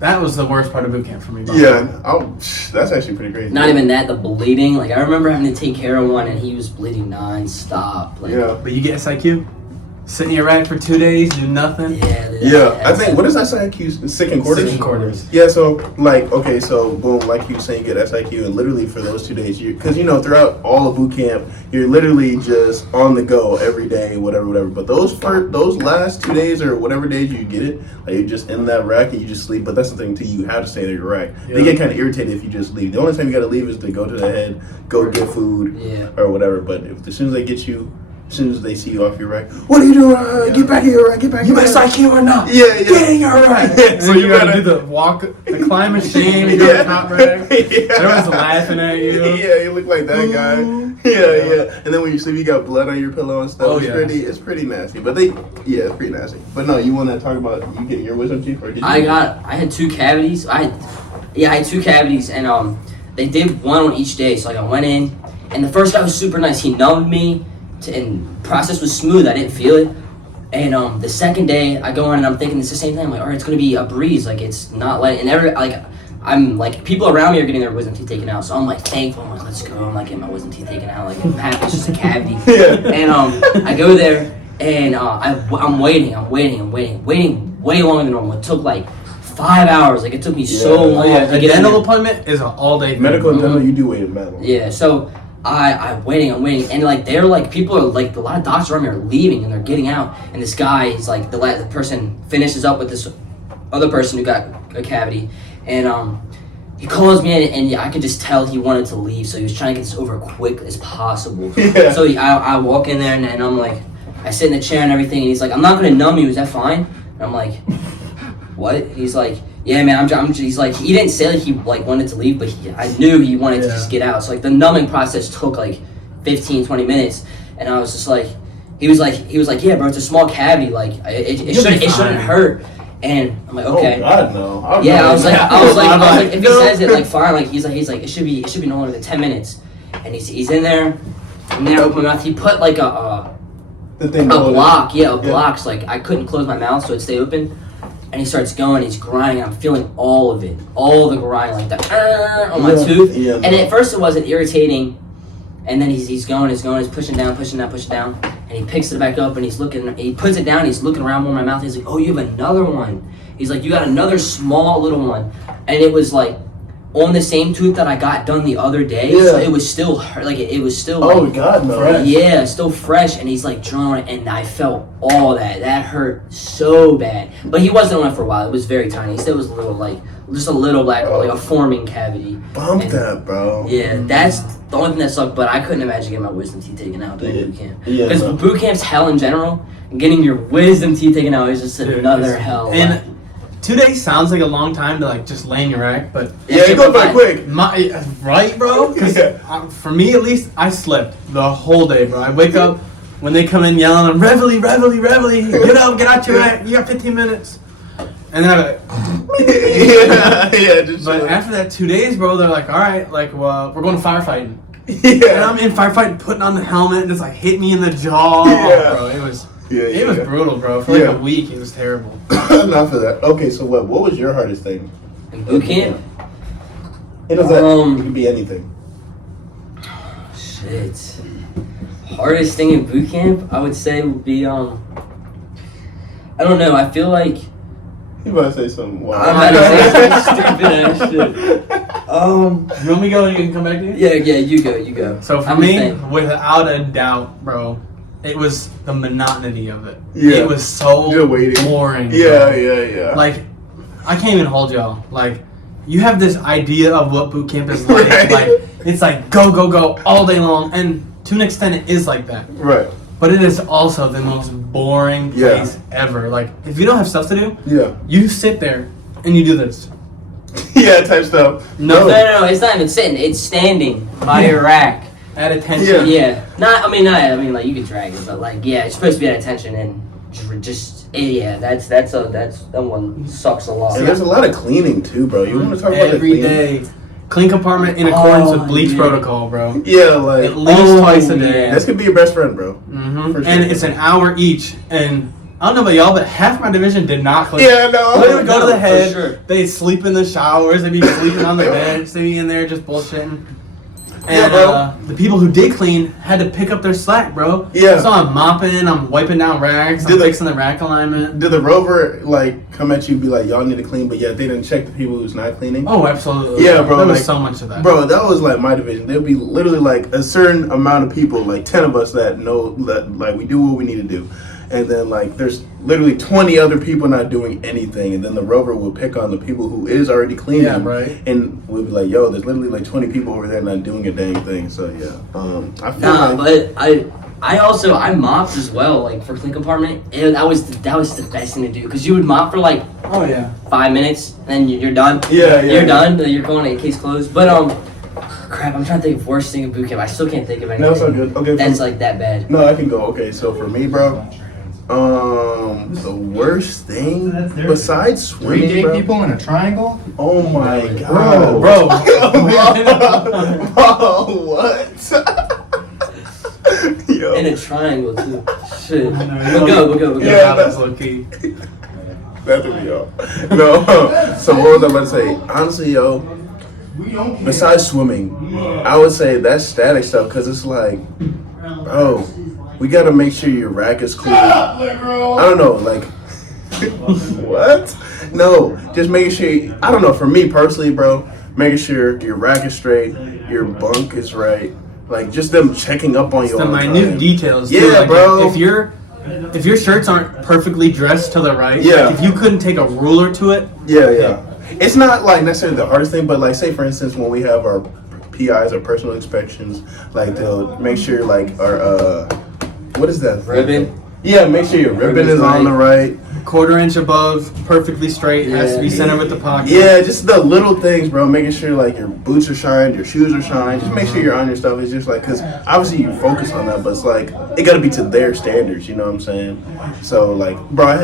That was the worst part of boot camp for me. bro. Yeah, that's actually pretty crazy. Not even that, the bleeding. Like I remember having to take care of one and he was bleeding non-stop. Like, Yeah. But you get SIQ, sit in your rack for 2 days, do nothing. Yeah, I think, what is SIQ? Sick and quarters? Sick and quarters. Yeah, so, like, okay, so, boom, like you saying, you get SIQ, and literally for those 2 days, because, you know, throughout all of boot camp, you're literally just on the go every day, whatever. But those last 2 days or whatever days you get it, like, you're just in that rack and you just sleep. But that's the thing, too, you have to stay in your rack. They Yeah. get kind of irritated if you just leave. The only time you got to leave is to go to the head, go get food, Yeah. or whatever. But as soon as they get you, as soon as they see you off your rack, what are you doing? Get back in your rack, get back in You your rack. SIQ or not? Yeah. Get in your rack. Yeah, So you gotta do the walk, the climb of shame, you go to the top rack. Yeah. Everyone's laughing at you. Yeah, you look like that guy. Ooh. Yeah. And then when you sleep, you got blood on your pillow and stuff. Oh, it's yeah. it's pretty nasty. But it's pretty nasty. But no, you want to talk about you getting your wisdom teeth or did you? I had 2 cavities. I had 2 cavities and they did one on each day. So like I went in and the first guy was super nice. He numbed me and process was smooth. I didn't feel it. And the second day I go in and I'm thinking it's the same thing. I'm like, all right, it's gonna be a breeze. Like it's not like I'm like people around me are getting their wisdom teeth taken out, so I'm like thankful. I'm like, let's go. I'm like getting my wisdom teeth taken out. Like I'm happy it's just a cavity. And I go there and I'm waiting way longer than normal. It took like 5 hours. Like it took me so long to A get in dental there. appointment is an all-day thing. Medical and dental, you do wait a battle. Yeah, so I'm waiting, and like they're like people are like a lot of doctors around me are leaving and they're getting out, and this guy, he's like the person finishes up with this other person who got a cavity, and he calls me in, and I could just tell he wanted to leave, so he was trying to get this over quick as possible. Yeah. So I walk in there and I'm like, I sit in the chair and everything, and he's like, I'm not gonna numb you, is that fine? And I'm like, what? He's like, yeah, man, he's like, he didn't say like he like wanted to leave, but I knew he wanted to just get out. So like the numbing process took like 15, 20 minutes, and I was just like, he was like, yeah, bro, it's a small cavity, like it shouldn't hurt. And I'm like, okay. Oh God, no. I was like, if he says it, like fine, like he's like, it should be no longer than 10 minutes, and he's in there, open my mouth. He put like a block, blocks, like I couldn't close my mouth so it'd stay open. And he starts going, he's grinding, I'm feeling all of it, all the grind, like the on my tooth. Yeah, and at first it wasn't irritating, and then he's going, he's pushing down, and he picks it back up and he puts it down, he's looking around more in my mouth, he's like, oh, you have another one. He's like, you got another small little one. And it was like, on the same tooth that I got done the other day, so it was still like it was still like, God, no. Fresh. Yeah, still fresh, and he's like drawing, and I felt all that hurt so bad. But he wasn't on it for a while. It was very tiny. He said it was a little like just a little like a forming cavity. Bump that, bro. Yeah, that's the only thing that sucked. But I couldn't imagine getting my wisdom teeth taken out during boot camp, because boot camp's hell in general. And getting your wisdom teeth taken out is just another hell. And 2 days sounds like a long time to like just lay in your rack, but it goes by quick. Right, bro? Because for me at least, I slept the whole day, bro. I wake up when they come in yelling, I'm reveille, get out your rack, you got 15 minutes. And then I'm like, but after that 2 days, bro, they're like, all right, like, well, we're going to firefighting. Yeah. And I'm in firefighting, putting on the helmet, and it's like hit me in the jaw, bro. It was brutal, bro. For like a week, it was terrible. Not for that. Okay, so what was your hardest thing in boot camp? It could be anything. Shit. Hardest thing in boot camp, I would say, would be I don't know. I feel like you about to say something wild. I'm about to say something stupid ass shit. You want me to go and you can come back to you? Yeah, you go. So for me, without a doubt, bro, it was the monotony of it. Yeah. It was so boring. Yeah. Like, I can't even hold y'all. Like, you have this idea of what boot camp is like. Right. Like, it's like go all day long, and to an extent, it is like that. Right. But it is also the most boring place ever. Like, if you don't have stuff to do, you sit there and you do this. Type stuff. No, it's not even sitting. It's standing by your rack. At attention. Yeah. I mean, like you can drag it, but like, it's supposed to be at attention, and that one sucks a lot. And there's a lot of cleaning too, bro. You want to talk about every day? Clean compartment in accordance with bleach protocol, bro. Yeah, like at least twice a day. This could be your best friend, bro. Mm-hmm. Sure. And it's an hour each. And I don't know about y'all, but half my division did not clean. Yeah, no. They would go to the head. Sure. They'd sleep in the showers. They'd be sleeping on the bench. They'd be in there just bullshitting. And the people who did clean had to pick up their slack, bro. Yeah. So I'm mopping, I'm wiping down racks, I'm fixing the rack alignment. Did the rover like come at you and be like, y'all need to clean, but yet they didn't check the people who's not cleaning? Oh, absolutely. Yeah, bro. There was so much of that. Bro, that was like my division. There'd be literally like a certain amount of people, like 10 of us that know that like we do what we need to do. And then like there's literally 20 other people not doing anything, and then the rover will pick on the people who is already cleaning. Yeah, right. And we'll be like, yo, there's literally like 20 people over there not doing a dang thing. So I feel but I mopped as well, like for clean compartment. And that was the best thing to do, because you would mop for like 5 minutes, and then you're done. You're done. You're going to case closed. But crap, I'm trying to think of worst thing in boot camp. I still can't think of anything. No, it's all good. Okay. That's like that bad. No, I can go. Okay, so for me, bro. The worst thing besides swimming, 3 gay people in a triangle? Oh my god, bro. Bro, what? Yo. In a triangle too. Shit. We'll go. Yeah, that's low key. That threw me off. No. So what was I about to say? Honestly, yo, besides swimming, I would say that's static stuff because it's like, bro, we gotta make sure your rack is cool. I don't know, like, what? No, just making sure. I don't know. For me personally, bro, making sure your rack is straight, your bunk is right. Like just them checking up on you. The all the minute time. details. Yeah, too. Like, bro. If your shirts aren't perfectly dressed to the right, Yeah. like if you couldn't take a ruler to it, Yeah. It's not like necessarily the hardest thing, but like say for instance when we have our PIs or personal inspections, like they'll make sure like our what is that? Ribbon. Yeah, make sure your ribbon is on the right. quarter inch above, perfectly straight, has to be centered with the pocket. Yeah, just the little things, bro. Making sure like your boots are shined, your shoes are shined. Just make sure you're on your stuff. It's just like, cause obviously you focus on that, but it's like it gotta be to their standards. You know what I'm saying? So like, bro,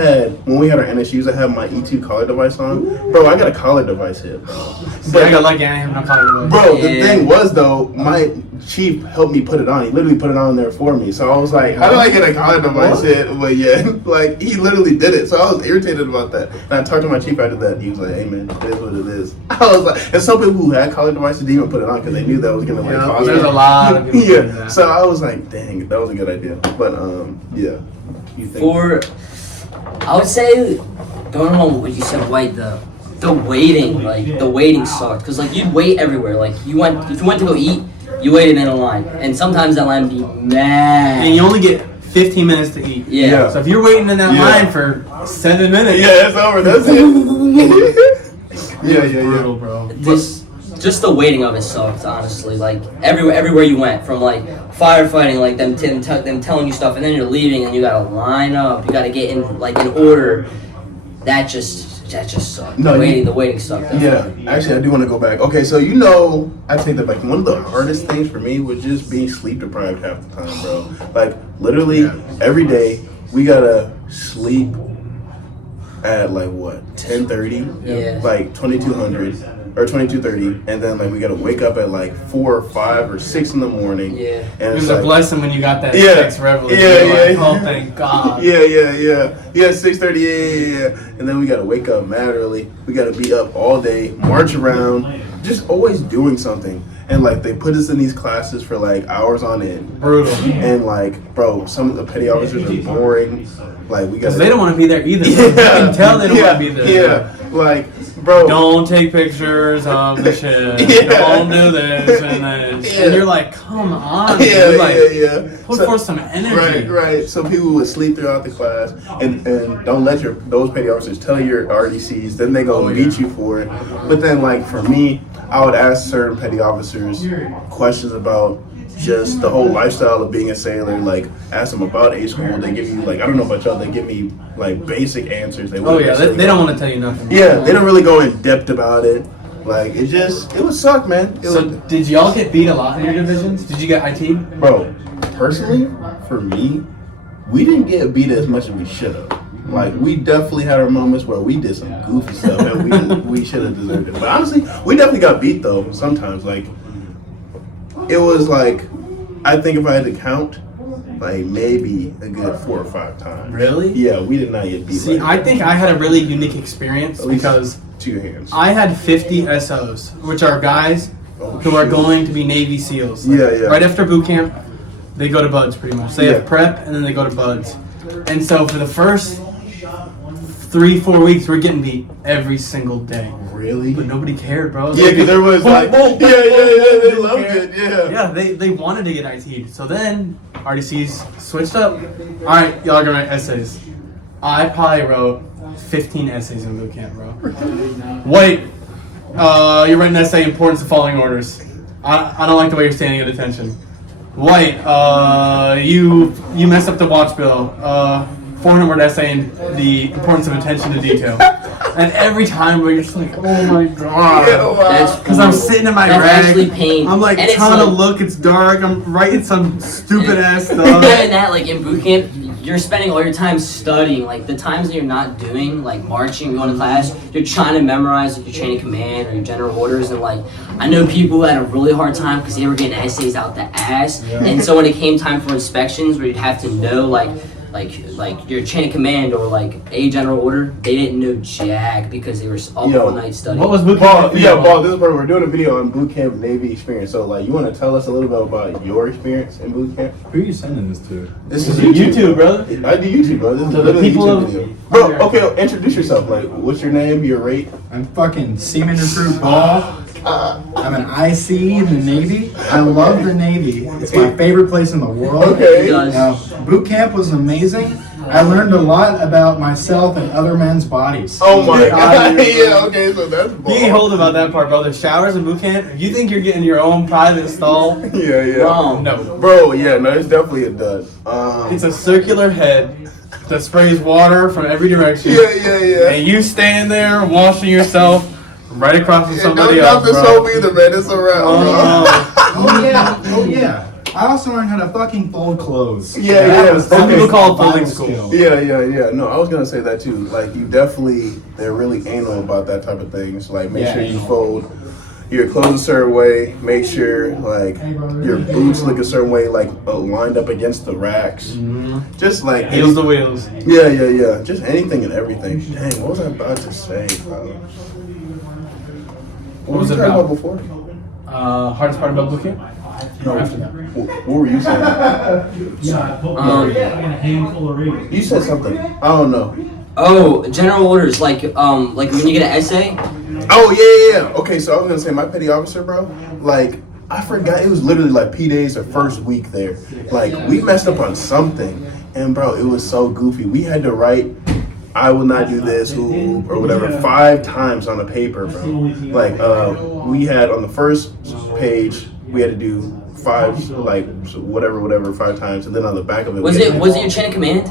when we had our NSUs, I had my E2 collar device on. Bro, I got a collar device here, bro. But I got lucky. I didn't have no collar device. Bro, the thing was though, my chief helped me put it on. He literally put it on there for me. So I was like, how do I get a collar device here? But yeah, like he literally did it. So I was irritated about that. And I talked to my chief after that. He was like, hey man, it is what it is. I was like, and some people who had collar devices didn't even put it on because they knew that was gonna like cause there's a lot of people doing yeah. that. So I was like, dang, that was a good idea. But yeah. You think? I would say, going on what you said, White, the waiting sucked. Because, like, you'd wait everywhere. Like, if you went to go eat, you waited in a line. And sometimes that line would be mad. And you only get 15 minutes to eat. Yeah. So if you're waiting in that line for 7 minutes. Yeah, it's over. That's it. yeah. Brutal, bro. Just the waiting of it sucked, honestly. Like, everywhere you went, from, like, firefighting, like, them telling you stuff, and then you're leaving, and you gotta line up. You gotta get in order. That just sucked. No, the waiting sucked. Definitely. Yeah, actually, I do want to go back. Okay, so I take that back. One of the hardest things for me was just being sleep deprived half the time, bro. Like literally every day, we gotta sleep at like what 10:30, Yeah. like 2200 or 22:30, and then like we gotta wake up at like 4 or 5 or 6 in the morning. Yeah. And It it's was a like, blessing when you got that Yeah. 6 revolution. Yeah, You're yeah. like, oh, thank God. Yeah, 6:30, yeah. And then we gotta wake up mad early. We gotta be up all day, march around, just always doing something. And like they put us in these classes for like hours on end. Brutal. And like, bro, some of the petty officers are boring. Like we Because gotta. they don't want to be there either. You can tell they don't want to be there. Yeah, like, bro. Don't take pictures of the shit. Yeah. Don't do this and this. Yeah. And you're like, come on. Yeah, dude. Like, yeah. put So- forth some energy. Right. So people would sleep throughout the class, and don't let those petty officers tell your RDCs. Then they go meet you for it. But then, like for me, I would ask certain petty officers questions about just the whole lifestyle of being a sailor. Like ask them about A school. They give you like, I don't know about y'all. They give me like basic answers. They Oh, wouldn't yeah. necessarily They don't go- want to tell you nothing. Yeah, they don't really go in depth about it. Like it would suck, man. So, did y'all get beat a lot in your divisions? Did you get IT? Bro, personally, for me, we didn't get beat as much as we should have. Like, we definitely had our moments where we did some goofy stuff and we should have deserved it. But honestly, we definitely got beat, though, sometimes. Like, it was like, I think if I had to count, like, maybe a good 4 or 5 times. Really? Yeah, we did not get beat. See, like I think I had a really unique experience At least because 2 hands. I had 50 SOs, which are guys who are going to be Navy SEALs. Yeah. Right after boot camp, they go to buds pretty much. They Yeah. have prep and then they go to buds. And so for the first 3-4 weeks, we're getting beat every single day. Really? But nobody cared, bro. Yeah, because there was like, yeah, they loved it, yeah. Yeah, they wanted to get IT'd. So then RDCs switched up. All right, y'all are gonna write essays. I probably wrote 15 essays in boot camp, bro. Wait, you're writing an essay, importance of following orders. I don't like the way you're standing at attention. White, you messed up the watch bill. 400-word essay in the importance of attention to detail. And every time we're just like, oh my god. Yeah, wow. Because I'm sitting in my That's rag. actually pain. I'm like And it's trying to like- look, it's dark. I'm writing some stupid ass And stuff. that, like, in boot camp, you're spending all your time studying. Like, the times that you're not doing, like, marching, going to class, you're trying to memorize, like, your chain of command or your general orders. And, like, I know people who had a really hard time because they were getting essays out the ass. And so when it came time for inspections where you'd have to know, like, like your chain of command or like a general order, they didn't know jack because they were up all night studying. What was boot Paul, camp? Paul, this is where we're doing a video on boot camp Navy experience. So, like, you want to tell us a little bit about your experience in boot camp? Who are you sending this to? This is YouTube, brother. I do YouTube, bro. This is To the literally a people YouTube of- video. Bro, okay, introduce yourself. Like, what's your name, your rate? I'm fucking Seaman Recruit Ball. I'm an IC in the Navy. I love the Navy. It's my favorite place in the world. Okay. Now, boot camp was amazing. I learned a lot about myself and other men's bodies. Oh my god. Yeah, okay, so that's You ball. ain't hold about that part, brother. Showers in boot camp. If you think you're getting your own private stall, Yeah. Wrong. no. Bro, yeah, no, it's definitely a dud. It's a circular head that sprays water from every direction. Yeah. And you stand there washing yourself right across from Yeah, somebody don't else, drop the bro. soap either, man. It's around, Oh yeah. I also learned how to fucking fold clothes. Yeah, That yeah. was Some people call it vital folding school. skill. Yeah. No, I was gonna say that too. Like, you definitely, they're really anal about that type of things. Like, make sure you fold your clothes a certain way. Make sure, like, your boots look a certain way, like, lined up against the racks. Just like, Heels the wheels. yeah. Just anything and everything. Dang, what was I about to say, bro? What was you it talking about? before? Hardest part about boot camp? No, After that. what were you saying? You said something. I don't know. Oh, general orders like when you get an essay. Oh yeah. Okay, so I was gonna say my petty officer, bro. Like, I forgot it was literally like P days the first week there. Like, we messed up on something, and bro, it was so goofy. We had to write, "I will not do this," or whatever, 5 times on a paper, bro. Like, we had on the first page, we had to do 5, like, whatever, 5 times, and then on the back of it, Was we had it to- your chain of command?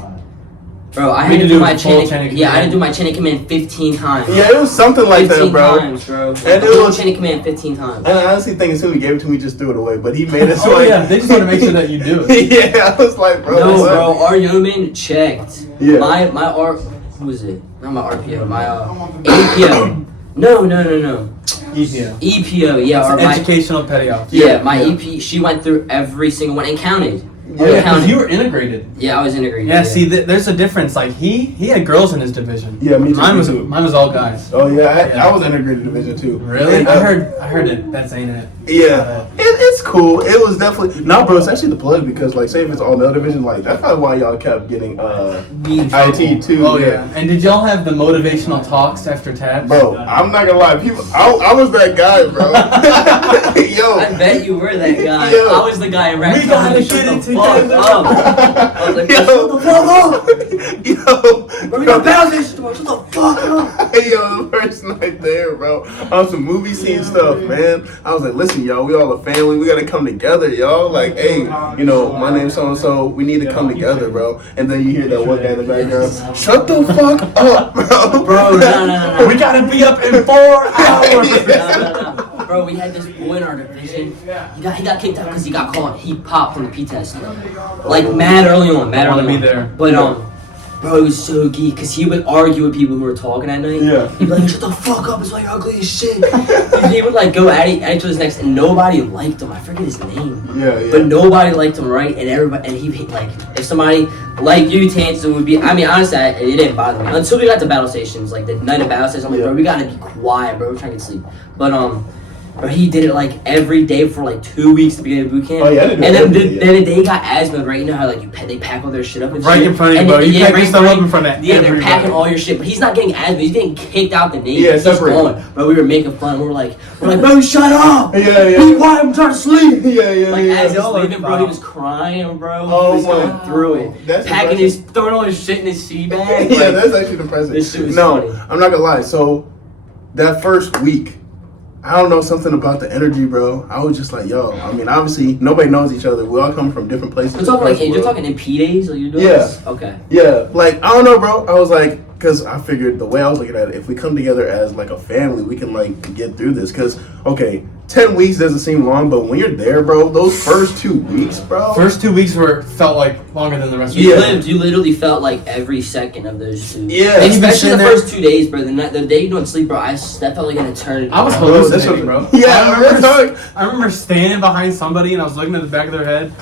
Bro, I We had to had to do do my the full chain. chain of Yeah, I had to command. do my chain of command 15 times. Yeah, it was something like 15 that, bro. times, bro. And The it whole was- chain of command 15 times. And I honestly think as soon as he gave it to me, just threw it away. But he made us Oh like, yeah, they just want to make sure that you do it. yeah, I was like, bro, No, what? bro, our yeoman checked. Yeah. My R, who was it? Not my RPO, my APO. No. EPO. EPO, yeah, It's or an my, educational petty officer. yeah, my EP. She went through every single one and counted. Oh, yeah, because Counted. you were integrated. Yeah, I was integrated. Yeah, see, there's a difference. Like he had girls in his division. Yeah, me too, Mine me was too. all guys. Oh yeah, I was integrated division too. Really? And, I heard it. That's ain't it. Yeah, it's cool. It was definitely bro. It's actually the plug because, like, say if it's all male division, like that's probably why y'all kept getting IT too. Oh yeah. And did y'all have the motivational talks after tabs? Bro, I'm not gonna lie, people. I was that guy, bro. Yo, I bet you were that guy. Yo. I was the guy in rap. We gotta Shut get the it fuck together. up. I was like, Yo. shut the fuck up. yo, Bro, we got boundaries. Shut the fuck up. Hey, yo, the first night there, bro, on some movie scene stuff, man. I was like, listen, y'all, we all a family. We gotta come together, y'all. Like, hey, you know, my name's so and so. We need to come together, bro. And then you hear that one guy in the background, shut the fuck up, bro. Bro, no. We gotta be up in 4 hours. No. Bro, we had this boy in our division. He got kicked out because he got caught. He popped from the P test. Like, mad early on. I wanna be there. But, bro, it was so geek because he would argue with people who were talking at night. Yeah. He'd be like, shut the fuck up, it's why you're ugly as shit. And he would, like, go at each other's next, and nobody liked him. I forget his name. Yeah. But nobody liked him, right? And everybody, and he, like, if somebody like you, Tanson, would be, I mean, honestly, it didn't bother me. Until we got to battle stations, like the night of battle stations, I'm like, bro, we gotta be quiet, bro, we're trying to get sleep. But, But he did it like every day for like 2 weeks to begin boot camp. Oh, yeah, I didn't do and it then every day, then the day got asthma, right? You know how like they pack all their shit up and Right shit? in front of you, And bro. You yeah, pack your stuff up in front of yeah, they're everybody. packing all your shit, but he's not getting asthma. He's getting kicked out the Navy. Yeah, He's separate. going. Bro, we were making fun. We're like, bro, shut up. Yeah. Be quiet. I'm trying to sleep. Yeah. Like as he's Y'all are leaving, bro, he foul. was crying, bro. Oh, He was going my. through it, That's packing impressive. throwing all his shit in his sea bag. Yeah, Like, that's actually depressing. This shit was no, funny. I'm not gonna lie. So that first week, I don't know, something about the energy, bro. I was just like, yo. I mean, obviously nobody knows each other. We all come from different places. We're talking like across the you're world. talking in P days, or you're doing Yeah. this? Okay. Yeah, like I don't know, bro. I was like, because I figured the way I was looking at it, if we come together as like a family, we can like get through this. Because 10 weeks doesn't seem long, but when you're there, bro, those first 2 weeks, bro. First 2 weeks felt like longer than the rest of You the you literally felt like every second of those 2. Yeah. And especially the sitting there- first 2 days, bro. The day you don't sleep, bro. That felt like an eternity. I was Bro, this hallucinating, was- bro. Yeah, I remember standing behind somebody and I was looking at the back of their head.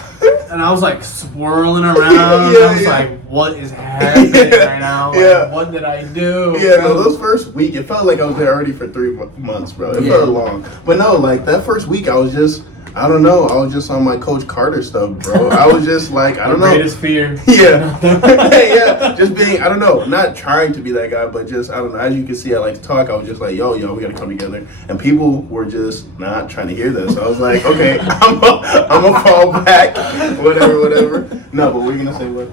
and I was like swirling around. I was like, what is happening right now? Like, what did I do? Yeah, no, those first week, it felt like I was there already for 3 months, bro. It felt long. But no, like that first week, I was just, I don't know, I was just on my Coach Carter stuff, bro. I was just like, I don't know. Greatest fear. Yeah. Yeah, just being, I don't know, not trying to be that guy, but just, I don't know, as you can see, I like to talk. I was just like, yo, we gotta come together. And people were just not trying to hear this. I was like, okay, I'm gonna fall back, whatever. No, but we're gonna say what?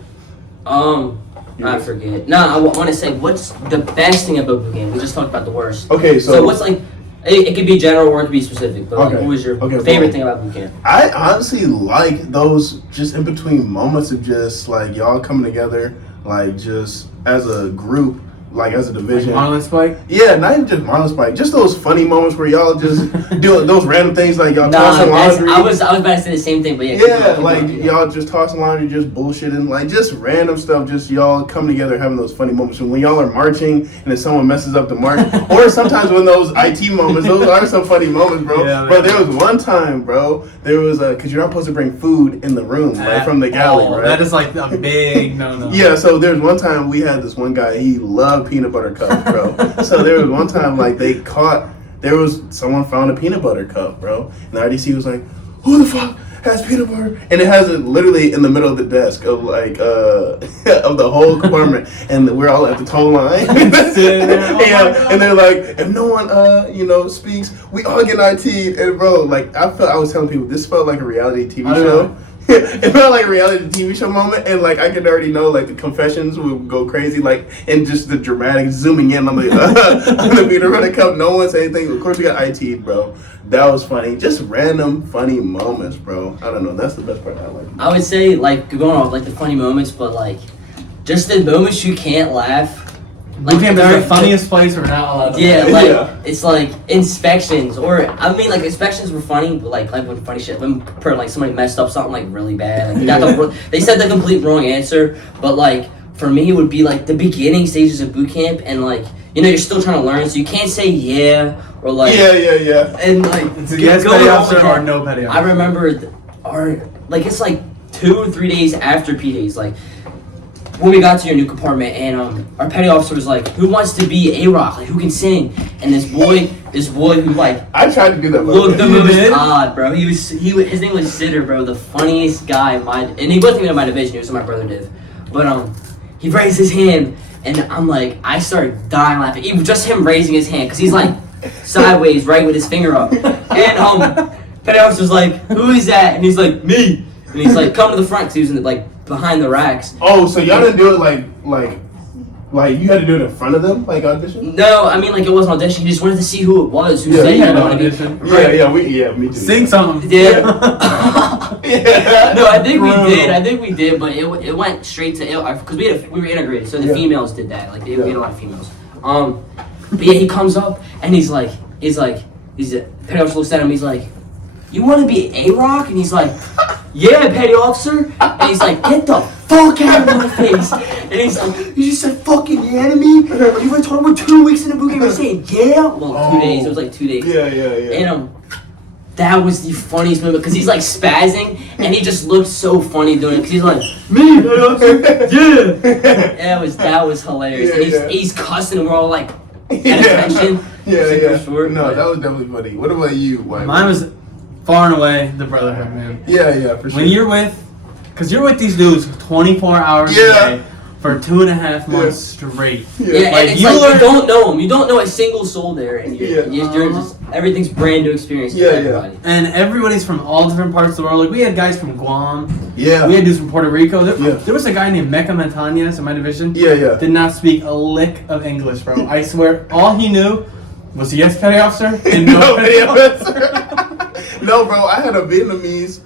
I forget. No, I want to say, what's the best thing about BootCamp? We just talked about the worst. Okay, So what's like, it could be general or it could be specific, but like, Okay. what was your Okay, favorite well, thing about BootCamp? I honestly like those just in between moments of just like y'all coming together, like just as a group, like as a division. Like Marlon Spike? Yeah, not even just Marlon Spike, just those funny moments where y'all just do those random things like y'all tossing laundry. I was about to say the same thing, but yeah. Yeah, like y'all just tossing laundry, just bullshitting, like just random stuff, just y'all coming together having those funny moments. And when y'all are marching and then someone messes up the march, or sometimes when those IT moments, those are some funny moments, bro. Yeah, but there was one time, bro, there was because you're not supposed to bring food in the room, like from the galley, right? That is like a big no. Yeah, so there's one time we had this one guy, he loved peanut butter cups, bro. So there was one time like someone found a peanut butter cup, bro. And the IDC was like, who the fuck has peanut butter? And it has it literally in the middle of the desk of like of the whole compartment. And we're all at the toll line. Yeah, and they're like, if no one speaks, we all get IT. And bro, like I was telling people this felt like a reality TV show. It felt like a reality TV show moment, and like I could already know like the confessions would go crazy, like and just the dramatic zooming in on the on the peanut butter cup. No one said anything. Of course, we got IT, bro. That was funny. Just random funny moments, bro. I don't know. That's the best part I like. I would say like going off like the funny moments, but like just the moments you can't laugh. Like BootCamp is the funniest place we're not allowed to it's like inspections, or I mean like inspections were funny, but like when funny shit when like somebody messed up something like really bad, like they said the complete wrong answer, but like for me it would be like the beginning stages of BootCamp, and like you're still trying to learn, so you can't say yeah or like yeah, and like it's a yes petty officer or no petty officer. I remember it's like 2 or 3 days after P days, like when we got to your new compartment, and our petty officer was like, "Who wants to be A-Rock? Like, who can sing?" And this boy who like I tried to do that. Looked the most odd, bro. His name was Sitter, bro, the funniest guy in and he wasn't even in my division. He was in my brother div, but he raised his hand, and I'm like, I started dying laughing. Even just him raising his hand, because he's like sideways, right, with his finger up, and petty officer was like, "Who is that?" And he's like, "Me." And he's like, "Come to the front," because he was like behind the racks. Oh, so y'all didn't do it like you had to do it in front of them, like audition? No, I mean like it wasn't audition. He just wanted to see who it was. Who said he had an audition. Me too. Sing something. Yeah. Yeah. No, I think we did, but it went straight to because we were integrated, so the females did that. Like we had a lot of females. But yeah, he comes up and he's petty officer looks at him. He's like, "You want to be A-Rock?" And he's like, "Yeah, petty officer." And he's like, "Get the fuck out of my face." And he's like, "You just said fucking yeah to me? You were talking about 2 weeks in the BootCamp and saying yeah?" Well, 2 days. It was like 2 days. Yeah. And that was the funniest moment because he's like spazzing and he just looked so funny doing it because he's like, "Me, petty officer, yeah." That was hilarious. And he's cussing and we're all like at attention. Yeah. Short, no, that was definitely funny. What about you, White? Mine was far and away the Brotherhood, man. Yeah, for sure. When you're with these dudes 24 hours a day for 2.5 months straight. Yeah, like, and it's like you don't know them. You don't know a single soul there, and you're just everything's brand new experience for everybody. And everybody's from all different parts of the world. Like we had guys from Guam. Yeah. We had dudes from Puerto Rico. There was a guy named Mecca Montañez in my division. Yeah. Did not speak a lick of English, bro. I swear, all he knew was yes, petty officer, and no petty officer. No, bro, I had a Vietnamese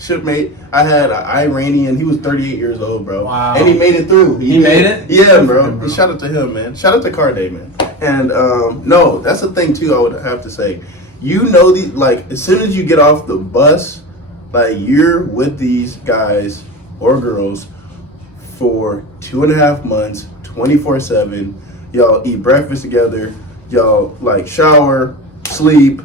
shipmate. I had an Iranian. He was 38 years old, bro. Wow. And he made it through. He made it? Yeah, bro. Shout out to him, man. Shout out to Carday, man. And, no, that's the thing, too, I would have to say. As soon as you get off the bus, like, you're with these guys or girls for 2.5 months, 24/7. Y'all eat breakfast together. Y'all, like, shower, sleep,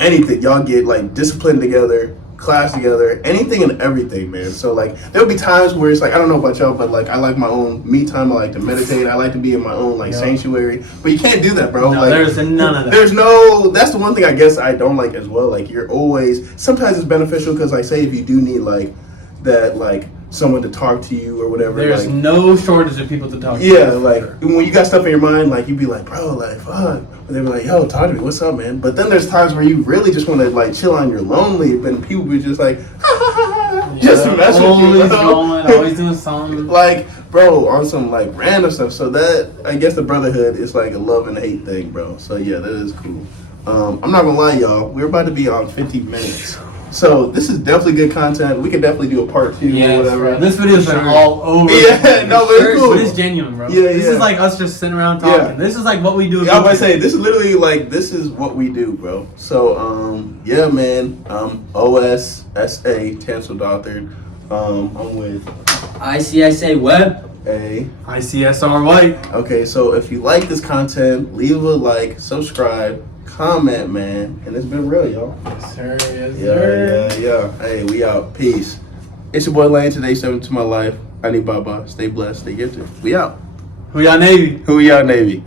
anything. Y'all get like disciplined together class together, anything and everything, man. So like there'll be times where it's like, I don't know about y'all, but like I like my own me time. I like to meditate. I like to be in my own like sanctuary. But you can't do that, bro. No, like there's none of that. There's no. That's the one thing I guess I don't like as well. Like you're always. Sometimes it's beneficial because like say if you do need like that like someone to talk to you or whatever. There's like, no shortage of people to talk to. Yeah, like when you got stuff in your mind, like you'd be like, bro, like fuck. But they be like, yo, talk to me. What's up, man? But then there's times where you really just want to like chill on your lonely, but people be just like, just to mess with you. Always going, always doing something. Like, bro, on some like random stuff. So that I guess the Brotherhood is like a love and hate thing, bro. So yeah, that is cool. I'm not gonna lie, y'all. We're about to be on 50 minutes. So this is definitely good content. We could definitely do a part 2 or whatever. This video's been all over. Yeah, no, but it's cool. But it's genuine, bro. Yeah, This is like us just sitting around talking. Yeah. This is like what we do. Yeah, I was about to say, this is literally like, this is what we do, bro. So, yeah, man. OSSA, Tansel Dothard. I'm with ICSA Web. A. ICSR White. Okay, so if you like this content, leave a like, subscribe, comment, man. And it's been real, y'all. Yes, sir. Yes, sir. Yeah. Hey, we out. Peace. It's your boy Lane. Today, 7 to my life. I need Baba. Stay blessed. Stay gifted. We out. Who y'all Navy? Who y'all Navy?